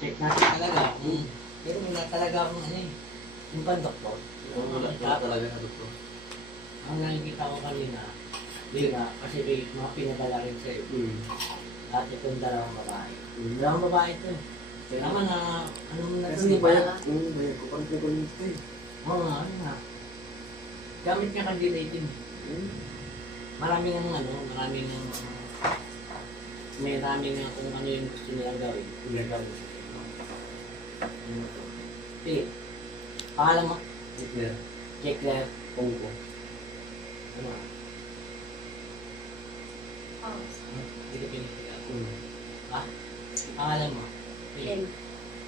check natin talaga. Mm. Pero wala talaga akong ano eh. Yung pandoktor. Wala, talaga na doktor. Ang nakikita ko kanina, Liga, kasi may mga pinadala rin sa'yo. Hmm. At itong dalawang babae. Hmm. Dalawang babae ito. Kaya naman na, ano mo na Kasi bayad, yung bayad ko parang pinagulong ko eh. Oo nga, ano nga. Gamit niya kandila itim. Hmm. Maraming ang ano, maraming ang may maraming ang kung ano yung gusto nilang gawin. Ginagawa Sige. Pangalan mo? Hitler. Jekler. Pongko. Ano? Oh, Hindi ko pinitigal. Hmm. Ha? Pangalan mo? Ken.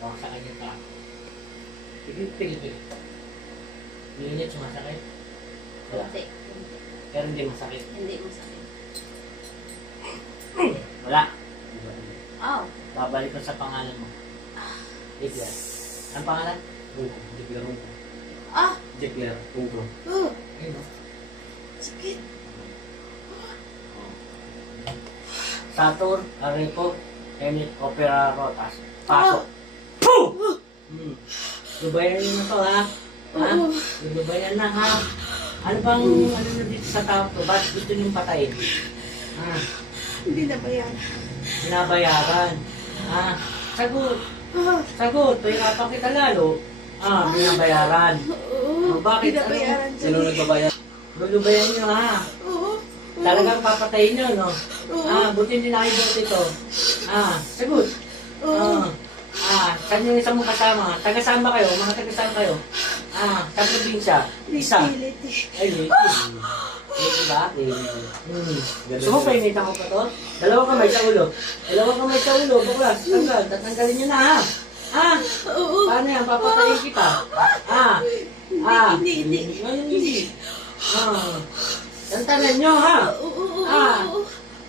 O, sa kanya ka. Sige, pili, pili. Minit, sumasakit. Wala. Kunti. Pero hindi masakit. Hindi masakit. Wala. Oh. Babalik ko sa pangalan mo. Jekler. Ang pangalan? Pongko. Hitler Pongko. Ah! Hitler Pongko. Oh! Ayun o. Sakit. Satur, Arepo, Enit, Opera, Rotas. Pasok. Puh! Hmm. Lubayan nyo to, ha? Ha? Lubayan na, ha? Ano bang, ano na dito sa tao to? Bakit gusto nyo patayin? Ha? Hindi na ba yan? Sinabayaran. Ha? Sagot. Sagot. Pahirapan kita lalo. Ah, binabayaran. Oo. Oh, bakit? Binabayaran Sino nagbabayad? Lulubayan nyo, ha? Oo. Talagang papatayin nyo, no? Oo. Ah, buti hindi nakibot ito. Ah, sagot. Oo. Ah, ah, saan yung isang mong kasama? Taga-saan ba kayo? Mga taga-saan kayo? Ah, sa probinsya? Isa. Ay, late. Late ba? Hmm. Gusto mo painitan ko pa to? Dalawang kamay sa ulo. Dalawang kamay sa ulo. Buklas, tanggal. Tatanggalin nyo na ha. Ah, Oo. paano yan? Papatayin kita. Ah, ah. Hindi, hindi. Ano hindi? Ah. Tantanan nyo ha. Oo. Oo. Ah. Oo.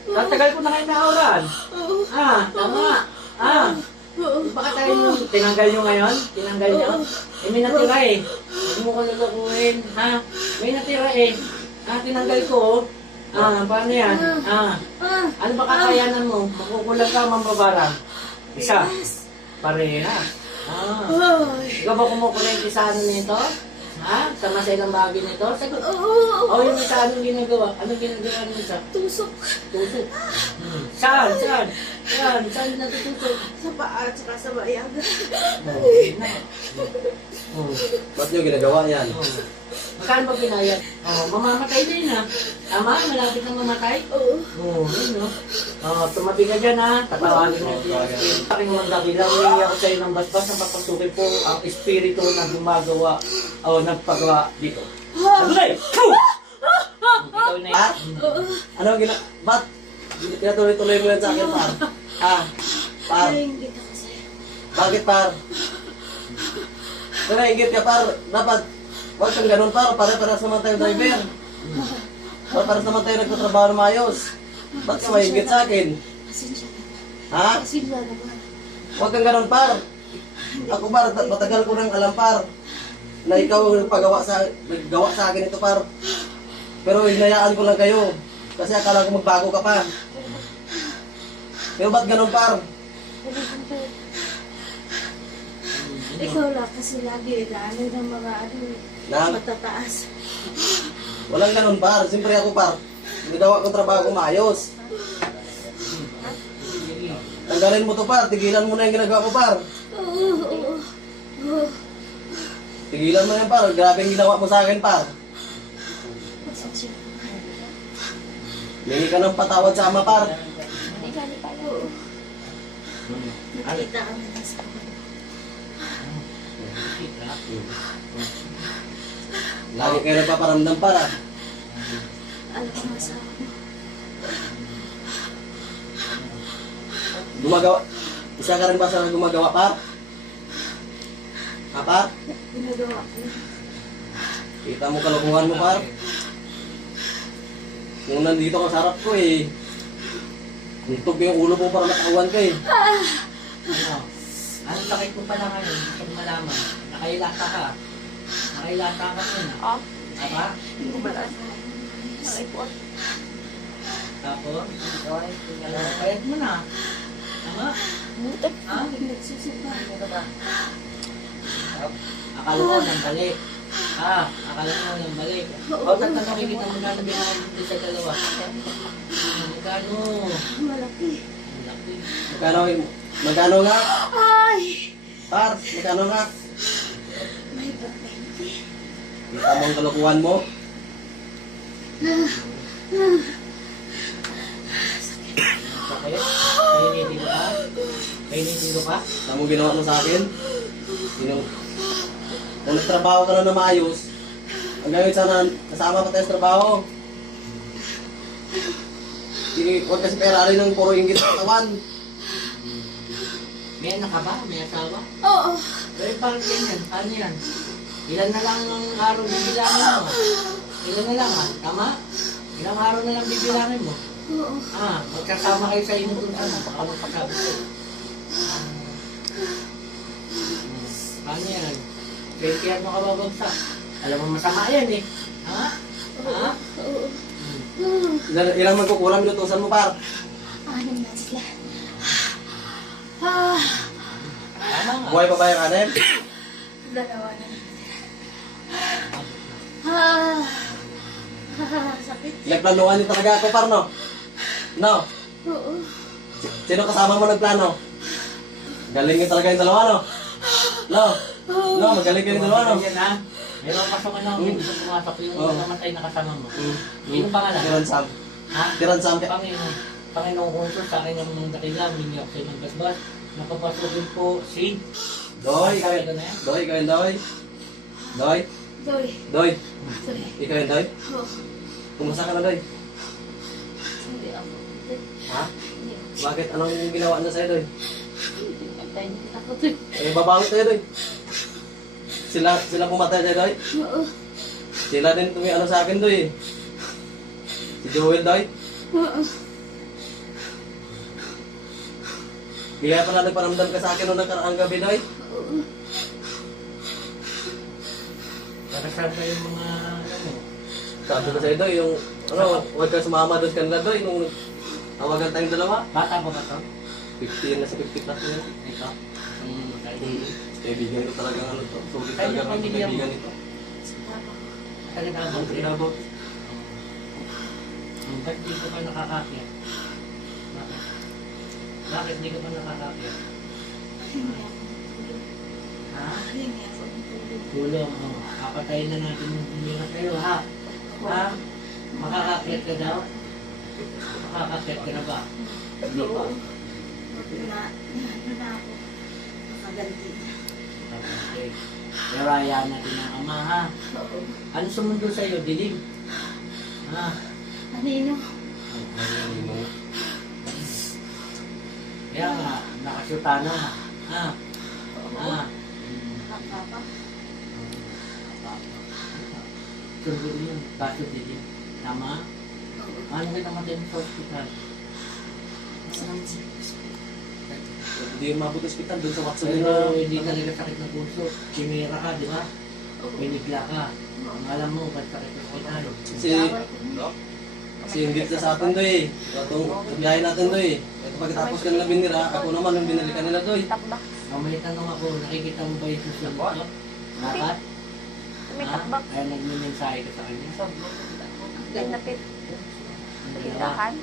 Tatagal ko na kayo nauran. Oo. Ah, tama. Ah. Oo. Baka tayo nung tinanggal nyo ngayon? Tinanggal nyo? Eh, may natira eh. Huwag mo ko lulukuhin, ha? May natira eh. Ah, tinanggal ko, oh. Ah, paano yan? Ah, Ah. ano ba kakayanan mo? Makukulang ka, mambabarang. Isa. Yes. Pareha. Ah. Ikaw ba kumukulente sa ano nito? Ha? Sa masailang bagay nito? Sagot. Oo. O yung isa, anong ginagawa? Anong ginagawa mo isa? Tusok. Tusok. Hmm. Saan? Saan? Saan? Saan natutusok? Sa paa at saka sa bayag. Oh, yun na. Oh. Ba't nyo ginagawa yan? Oh. Magkano ba binayad? Oh, mamamatay din ha. Tama, malapit na mamatay. Oo. Oo, oh, yun no. Oh, tumabi ka dyan ha. Tatawagin na din. Aking mga dakilang humingi ako sa'yo ng basbas na papasukin po ang espiritu na gumagawa o nagpagawa dito. Sabi Puh! Ikaw na yan. Oo. Ano ang gina... Ba't? Tinatuloy-tuloy mo yan sa akin, par. Ah, par. Nainggit ako sa'yo. Bakit, par? Kung nainggit ka, par, dapat Huwag kang ganun, par. Pare-paras naman tayo driver. Pare-paras naman tayo nagtatrabaho na maayos. Ba't ka maingit sa akin? Ha? Huwag kang ganun, par. Ako, par, matagal ko nang alam, par. Na ikaw ang nagpagawa sa, naggawa sa akin ito, par. Pero hinayaan ko lang kayo. Kasi akala ko magbago ka pa. Pero ba't ganun, par? Ikaw lang kasi lagi naano ng mga ano eh, Na, matataas. walang ganun, par. Siyempre ako, par. Nagawa ko trabaho ko maayos. Tanggalin mo to, par. Tigilan mo na yung ginagawa mo, par. Tigilan mo na yan, par. Grabe yung ginawa mo sa akin, par. Hingi ka ng patawad sa ama, par. Hindi ka ni Oo. Nakita kami na sa akin. Lagi kayo nagpaparamdam, par. ah. Alam mo na sa. Gumagawa. Isa ka rin ba sa gumagawa, par? Ha, par? Ginagawa ko. Kita mo kalokohan mo, par. Nung nandito ka sa harap ko, eh. Tuntog yung ulo mo para nakawan ka, eh. Ano? Ano sakit mo pala ngayon? Pag malaman. Nakailata ka. Nakailata ka muna. Oh, Tama? hindi ko balas. Nakipot. Tapos, okay, payat mo na. Tama? Ha? Nagsusuka. Akala ko nang balik. Ah, akala mo nang balik. O, tatanungin kita magkano binayan mo sa dalawa. Magkano? Malaki. Ang laki. Magkano, magkano nga? Ay! Par, magkano nga? Kita mo ang kalokohan mo. Sakit? Pa? Painitin ko pa? Alam mo ginawa mo sa akin? Sino? Kung nagtrabaho ka na na maayos, hanggang sana kasama pa tayo sa trabaho. Hindi, huwag kasi peralin ng puro inggit sa katawan. May anak ka ba? May asawa? Oo. Pero parang ganyan, paano yan? Ilan na lang ang araw bibilangin mo? Ilan na lang ah, tama? Ilang araw na lang bibilangin mo? Oo. Ah, magkasama kayo sa inyo dun ano, baka magkasabi ko. Paano yan? Kaya kaya mo ka babagsak. Alam mo masama yan eh. Ha? Ha? Oo. Ilan, ilang magkukulang minutusan mo par? Anim na sila. Ah! Tama nga. Buhay pa ba yung anem? Dalawa na. Ah! Sakit. Nagplanuhan din talaga ako par no? Oo. Si- Sino kasama mo nagplano? Galing yun talaga yung dalawa no? No? No, magaling kayo yung dalawa no? Yan ha? Meron pasok ano, Hmm. hindi pumasok yung Oh. namatay na kasama mo. Mm. Sino pangalan? Tiran Sam. Ha? Tiran Sam. Panginoon, Panginoong Konsul, sa akin yung dakila, mingi ako sa ng basbas. Napapasukin po si... Doy, yan. Doy, ikaw yun, Doy. Doy, Doy. Doy, Doy. ikaw yun, Doy. Oo. Kumusta ka na, Doy? Hindi ako. Ha? Hindi ako. Bakit? Anong ginawa niya sa'yo, Doy? Patay na ako, Doy. Eh, babangot tayo, Doy. Sila, sila pumatay tayo, Doy. Oo. Sila din tumi ano sa akin, Doy. Si Joel, Doy. Oo. Kaya pala nagparamdam ka sa akin nung nakaraang gabi, Doy. Oo. Para sa yung mga... Ano, Sabi ko sa'yo, Doy, yung, ano, huwag ka sumama doon kanila, Doy, nung tawagan tayong dalawa. bata ba ba ito? 50 na sa 50 plus na yun. Ito? Ang matay. Kaibigan ko talagang ano to. Sulit talaga ang kaibigan nito. Talaga ba? Kinabot. Hmm, Ba't di ka pa nakakakyat? Bakit? Bakit di ka pa nakakakyat? Hindi ako. Ha? Tulong, oh. Kapatayin na natin yung tumira sa'yo, ha? Ha? Makakakyat ka daw? Makakakyat ka na ba? Hindi pa. Na, na, na ako. Makaganti. Okay. Pero hayaan natin ang ama, ha? Ano sumundo sa'yo? Dilim? Ha? Anino? Kaya nga, nakasyuta na. Ha? Ha? Nakakapa. Sundo yun. Kaso dilim. Tama? Oo. Ano ka namatay sa hospital? Sakit sa puso. Hindi yung mabot ospital doon sa Watson Pero na. hindi talaga sakit ng puso. Chimera ka, di ba? Oo. Binigla ka. Ang alam mo, ba't sakit ng hospital? Si, Away ko na. si Ingrid na sa atin doy. Itong biyahe natin doy. Ito pagkatapos ka nila binira, ako naman yung binili ka nila doy. Takbak. Ang may tanong ako, nakikita mo ba yung susunod ko? Dapat? May Ha? takbak. Kaya nagmimensahe ka sa kanya. Dalawa. Tindahan.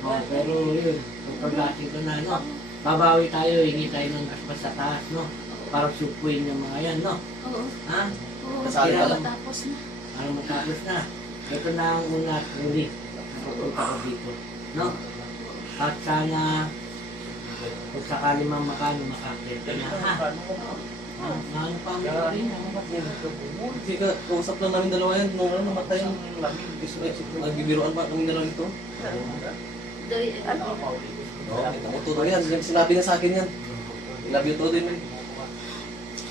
Oh, pero yun, pagkagating ko na, no? Babawi tayo, hingi tayo ng aspas sa taas, no? Para supuin yung mga yan, no? Oo. Ha? Oo. Tapos na. Para matapos na. Ito na ang una at huli. Napupunta ko dito. No? At sana, kung sakali mang makano, makakit ka na, ha? Ano pa ang rin? Ka, kausap lang namin dalawa yan. Nung ano, namatay yung nagbibiruan pa kami dalawa nito. Ano? Oo, kita mo todo yan. Sinabi na sa akin yan. I love you todo yun.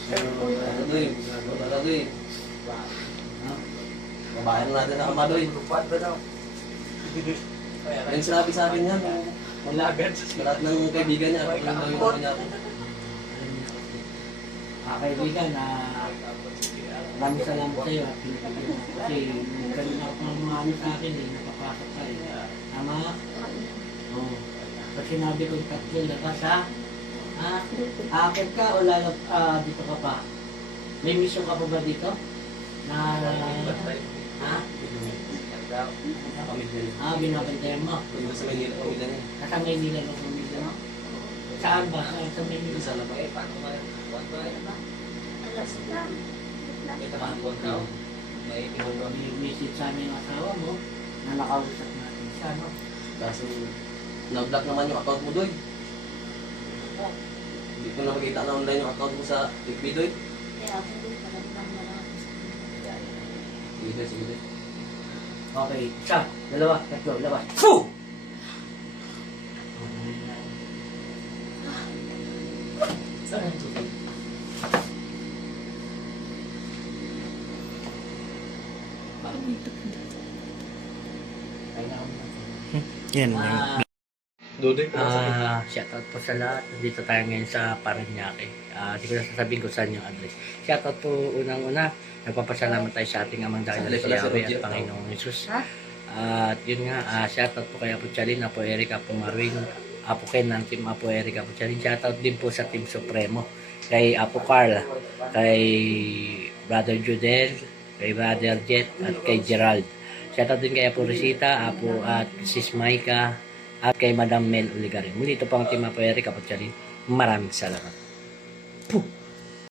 Ano doy? Ano doy? Babae na natin na ama doy. Yung sinabi sa akin yan. Wala lahat ng kaibigan niya. Lang daw yung ano niya. Ah, kaibigan, ah, maraming salamat sa iyo at pinapagyan mo. Kasi kanina ako pang umami sa akin eh, napapasok eh. Tama? Oo. Pag sinabi ko tatlo labas ha, Ha? Aakit ka o lalab, ah, dito ka pa? May mission ka pa ba dito? Na, ha? Ah, binabantayan mo. Sa Manila, pamilya niya. Nasa Maynila ng pamilya mo? Saan ba? Saan sa Maynila? Sa labas. Alas na. May message sa amin yung asawa mo na nakausap natin siya, no? Kaso, na-block naman yung account mo doy. Hindi ko na makita na online yung account mo sa FB doy. Kaya ako din pala nang marami sa Sige doy, sige doy. Okay, isa, dalawa, tatlo, labas. Fu! Yan. Ah, Dodoy Ah, shoutout po sa lahat. Dito tayo ngayon sa Paranaque. Ah, di ko na sasabihin kung saan yung address. Shoutout po unang-una. Nagpapasalamat tayo sa ating amang dakil na si Yahweh at Panginoong Jesus. At yun nga, ah, shoutout po kay Apo Chalin, Apo Eric, Apo Marwin, Apo Ken ng Team Apo Eric, Apo Chalin. Shoutout din po sa Team Supremo. Kay Apo Carl, kay Brother Judel, kay Brother Jet, at kay Gerald. Shoutout din kay Apo Rosita, Apo at Sis Maika, at kay Madam Mel Uligarin. Muli ito po ang Team Apo Eric. Maraming salamat. Puh!